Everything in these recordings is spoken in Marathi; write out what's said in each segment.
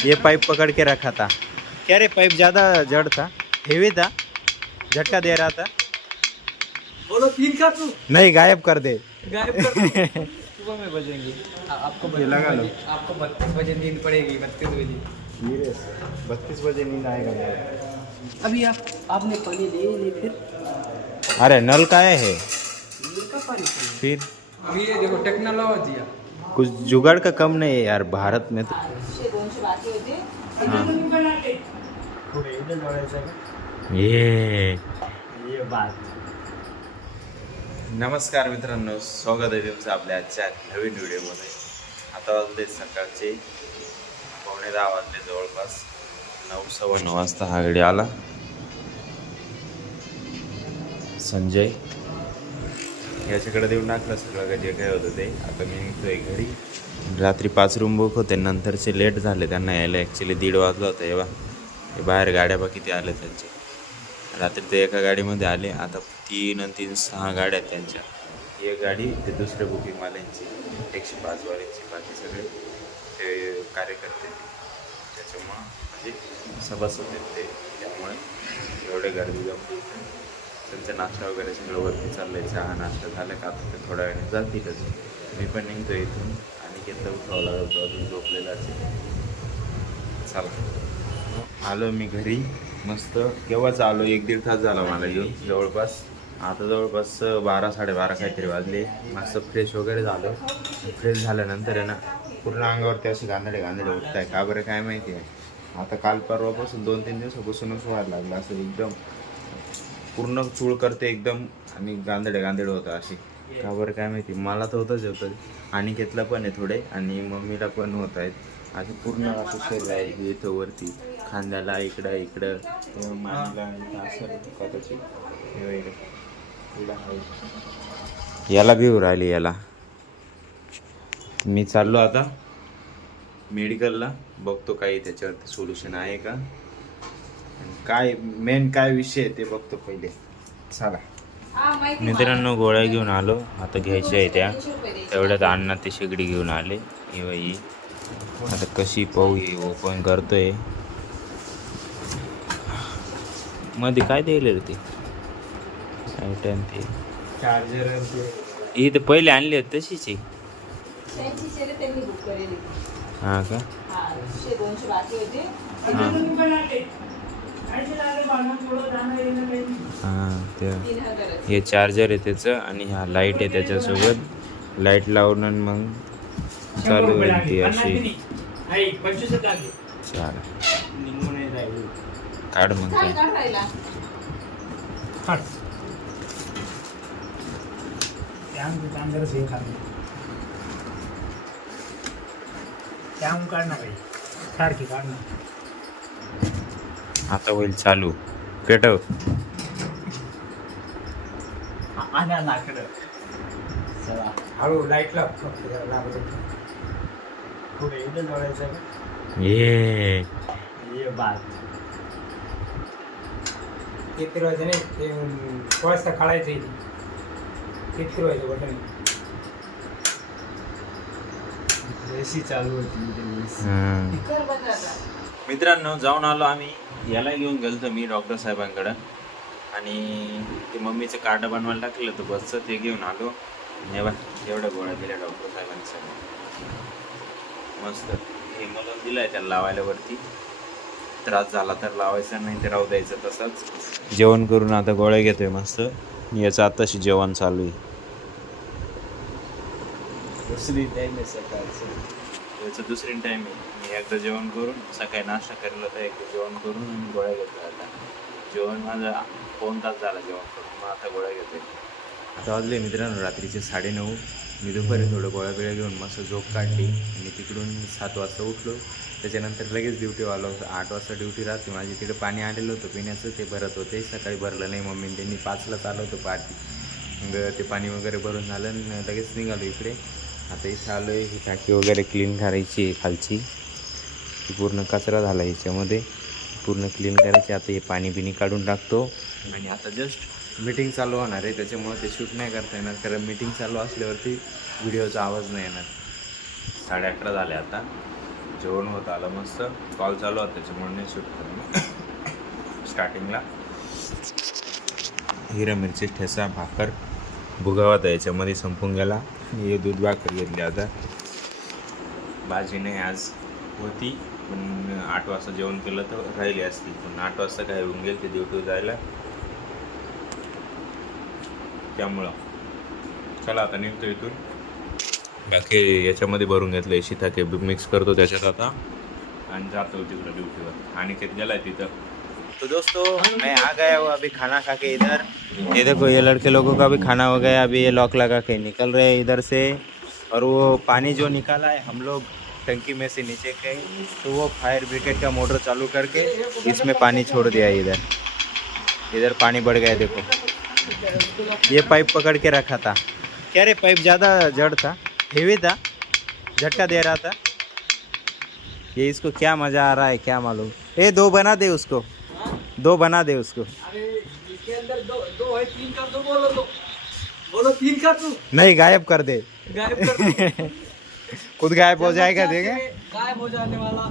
ये पाइप पकड़ के रखा था। क्या रे, पाइप ज़्यादा जड़ था, हेवी था, झटका दे रहा था। बोलो 3 का तू नहीं, गायब कर दे। गायब कर दो। सुबह में बजेंगे आपको ये लगा लो। आपको 32 बजे नींद पड़ेगी 32 बजे। 32 बजे नींद आएगा मेरे। अभी आपने पानी ले फिर अरे नल का है नीर का पानी चाहिए। फिर अभी ये देखो टेक्नोलॉजी है। कुछ जुगाड़ का कम नहीं है यार भारत में तो। हाँ। ये बात। नमस्कार मित्रांनो, स्वागत आहे तुमचं आपल्या आजच्या नवीन व्हिडिओमध्ये। आता वाजले सकाळचे 9:15 वाजले, जवळपास 9:15 वाजता हा गाडी आला। संजय याच्याकडे देऊन टाकलं सगळं जे काय होतं ते। आता मी निघतोय घरी। रात्री 5 रूम बुक होते, नंतरचे लेट झाले त्यांना यायला। ॲक्च्युली 1:30 वाजला होता। हे बाहेर गाड्या बघ किती आल्या त्यांचे। रात्री ते एका गाडीमध्ये आले, आता 3 आणि 3 6 गाड्या आहेत त्यांच्या। एक गाडी ते दुसऱ्या बुकिंगवाल्यांची 105 वाल्यांची, बाकी सगळे ते कार्यकर्ते त्याच्यामुळं म्हणजे सभासद आहेत ते, त्यामुळे एवढे गर्दी जमली। त्यांचा नाश्ता वगैरे सगळं वरती चाललंय। चहा नाश्ता झाला का आता ते थोड्या वेळाने जातीलच। मी पण निघतो इथून आणि घेतलं उठावं लागलं तो अजून झोपलेला असेल। चालतं आलो मी घरी मस्त। केव्हाच आलो, 1-1.5 तास झाला मला येऊन जवळपास। आता जवळपास 12 साडेबारा काहीतरी वाजले। मस्त फ्रेश वगैरे झालं। फ्रेश झाल्यानंतर आहे ना पूर्ण अंगावरती असे गांधडे उठत आहे, का बरं काय माहिती आहे। आता काल परवापासून 2-3 दिवसापासूनच व्हायला लागलं असं, एकदम पूर्ण चूळ करते एकदम आणि गांधडे होतं असे, का बरं काय माहिती। मला तर होतं आणि घेतलं पण आहे थोडे, आणि मम्मीला पण होत आहेत असे पूर्ण असं शरीर आहे इथं वरती, खांद्याला इकडं मानेला असं कदाचित याला भी राहिली याला। मी चाललो आता मेडिकलला, बघतो काही त्याच्यावरती सोल्युशन आहे का, काय मेन काय विषय आहे ते बघतो पहिले। चला मित्रांनो, गोळ्या घेऊन आलो, आता घ्यायच्या आहे त्या। तेवढ्यात अण्णा ते शेगडी घेऊन आले। ही बाई आता कशी पाहू, ही ओपन करतोय। मध्ये काय द्यायला रे ते आयटम, ते चार्जर ही तर पहिले आणली होती तशीच आहे। हां का, हां ते हे चार्जर आहे त्याचं, आणि हा लाईट आहे त्याच्यासोबत। लाईट लावून मग चालू होईल ती अशी। चाल काढ मग काय आता होईल चालू। पेटव हळू लाईट लाव ये बात। ते फिरवायचं नाही, ते थोडासा काढायचं इथे, ते फिरवायचं बटन एसी चालू होती। मित्रांनो, जाऊन आलो आम्ही। याला घेऊन गेलो मी डॉक्टर साहेबांकडं, आणि ते मम्मीचं कार्ड बनवायला टाकलं होतं बसचं, ते घेऊन आलो। हे बघ एवढ्या गोळ्या दिल्या डॉक्टर साहेबांनी मस्त। हे मला दिलं आहे त्याला लावायला वरती, त्रास झाला तर लावायचा, नाही तर राहू द्यायचं तसंच। जेवण करून आता गोळ्या घेतोय मस्त। याचं आताशी जेवण चालू आहे। दुसरी टाईम आहे सकाळचं, याचं दुसरी टाईम आहे। मी एकदा जेवण करून सकाळी नाश्ता केला होता, एकदा जेवण करून आणि गोळ्या घेतल्या। आता जेवण माझं 2 तास झाला जेवण करून, मग आता गोळ्या घेतोय। आता वाजले मित्रांनो रात्रीचे 9:30। मी दुपारी थोडं गोळ्या घेऊन मस्त झोप काढली, आणि तिकडून 7 वाजता उठलो। त्याच्यानंतर लगेच ड्युटी आलो। 8 वाजता ड्युटी राहते माझी। तिकडे पाणी आलेलं होतं पिण्याचं, ते भरत होते। सकाळी भरलं नाही मम्मीने, त्यांनी 5ला चालू होतं पार्टी। मग ते पाणी वगैरे भरून झालं आणि लगेच निघालो इकडे। आता इथं आलो आहे, ही टाकी वगैरे क्लीन करायची आहे खालची, ती पूर्ण कचरा झाला ह्याच्यामध्ये, पूर्ण क्लीन करायची। आता हे पाणी बिणी काढून टाकतो, आणि आता जस्ट मीटिंग चालू होणार आहे, त्याच्यामुळे ते शूट नाही करता येणार, कारण मीटिंग चालू असल्यावरती व्हिडिओचा आवाज नाही येणार। 11:30 झाले आता, जेवण होत आलं मस्त. कॉल चालू होता त्याच्यामुळे नाही शूट करणं स्टार्टिंगला. हिरा मिरची ठेसा भाकर भुगावा होता याच्यामध्ये संपून गेला. हे दूध भाकर घेतली आता. भाजी नाही आज होती पण 8 वाजता जेवण केलं तर राहिली असती, पण 8 वाजता काय होऊन गेलं ते ड्युटी जायला, त्यामुळं चला आता निघतो इथून. बाकी याच्यामध्ये भरून घेतलं शिताके मिक्स करतो त्याच्यात आता आणि जातो तिकडं ड्युटीवर. आणि किती गेलाय तिथं. तो दोस्तों मैं आ गया हूँ अभी खाना खा के इधर. ये देखो ये लड़के लोगों का भी खाना हो गया. अभी ये लॉक लगा के निकल रहे हैं इधर से. और वो पानी जो निकाला है हम लोग टंकी में से नीचे के, तो वो फायर ब्रिगेड का मोटर चालू करके इसमें पानी छोड़ दिया है. इधर पानी बढ़ गया देखो. ये पाइप पकड़ के रखा था. क्या रे पाइप ज़्यादा जड़ था, हेवी था, झटका दे रहा था. ये इसको क्या मज़ा आ रहा है क्या मालूम. ए 2 बना दे उसको, 2 बना दे उसको. अरे इसके अंदर दो है, 3 कर दो. बोलो 3 कर दो. नहीं गायब कर दे. गायब कर दो. खुद गायब हो जाएगा. देगा गायब हो जाने वाला.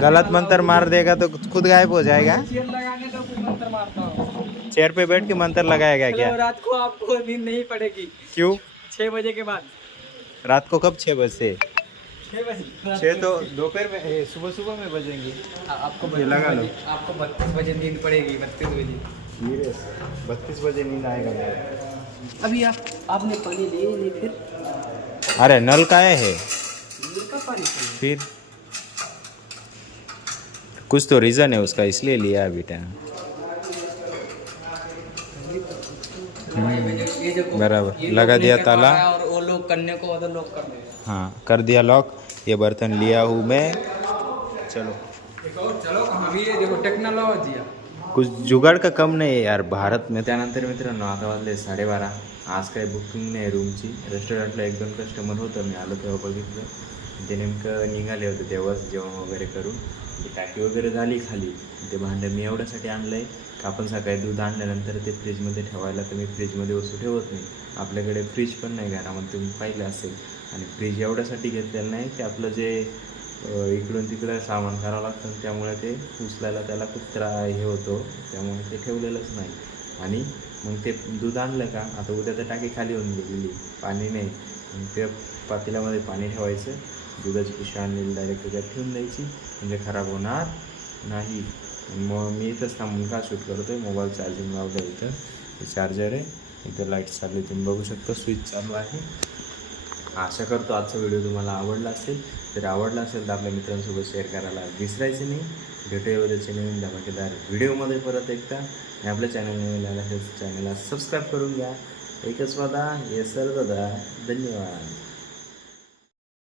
गलत मंत्र मार देगा तो खुद गायब हो जाएगा. चेयर लगाने का कुछ मंत्र मारता हूँ. चेयर पे बैठ के मंत्र लगाएगा क्या. रात को आपको नींद नहीं पड़ेगी. क्यों. 6 बजे के बाद. रात को कब 6 बजे. 6 बजे. 6 तो दोपहर में, सुबह में बजेंगे. आपको ये लगा लो. आपको 32 बजे नींद पड़ेगी. 32 बजे. 32 बजे नींद आएगा मेरा. अभी आपने पानी ले नहीं फिर. अरे नल का है नींद का पानी चाहिए. फिर कुछ तो रीज़न है उसका, इसलिए लिया है बेटा. ये जो बराबर ये लगा लोग दिया नहीं कर ताला. पा रहा है और वो लोग करने को अदर लोग कर रहे हैं. हाँ कर दिया लॉक. ये बर्तन लिया हूँ मैं. चलो देखो चलो कहाँ भी. ये देखो टेक्नोलॉजी है. कुछ जुगाड का कम नाही आहे यार भारत में. त्यानंतर मित्रांनो आता वाजले 12:30. आज काही बुकिंग नाही रूमची. रेस्टॉरंटला 1-2 कस्टमर होतं, मी आलो तेव्हा बघितलं. ते नेमकं निघाले होते तेव्हाच जेवण वगैरे करून. ती टाकी वगैरे झाली खाली. ते भांडं मी एवढ्यासाठी आणलं आहे का आपण सकाळी दूध आणल्यानंतर ते फ्रीजमध्ये ठेवायला, तर मी फ्रीजमध्ये वस्तू ठेवत नाही. आपल्याकडे फ्रीज पण नाही घरामध्ये, तुम्ही पाहिलं असेल. आणि फ्रीज एवढ्यासाठी घेतलेलं नाही की आपलं जे इकडून तिकडं सामान करावं लागतं, त्यामुळे ते उचलायला त्याला खूप हे होतो, त्यामुळे ते ठेवलेलंच नाही. आणि मग ते दूध आणलं का आता उद्या तर टाकी खाली होऊन गेलेली, पाणी नाही. मग ते पातेल्यामध्ये पाणी ठेवायचं, दुधाची पिशवी आणलेली डायरेक्ट त्याच्यात ठेवून द्यायची, म्हणजे खराब होणार नाही. मग मी इथंच थांबून का शूट करतो आहे. मोबाईल चार्जिंग लावलं इथं, चार्जर आहे इथं. लाईट चालू आहे, तुम्ही बघू शकता, स्विच चालू आहे. आशा करतो आजचा व्हिडिओ तुम्हाला आवडला असेल. जर आवडला असेल तर आपल्या मित्रांसोबत शेअर करायला विसरायचं नाही. भेटूया उद्याच्या नवीन धमाकेदार व्हिडिओमध्ये परत एकदा. आणि आपल्या चॅनल नवीन आला असेल चॅनलला सबस्क्राईब करून घ्या. एकच वादा हे सर्व दादा. धन्यवाद.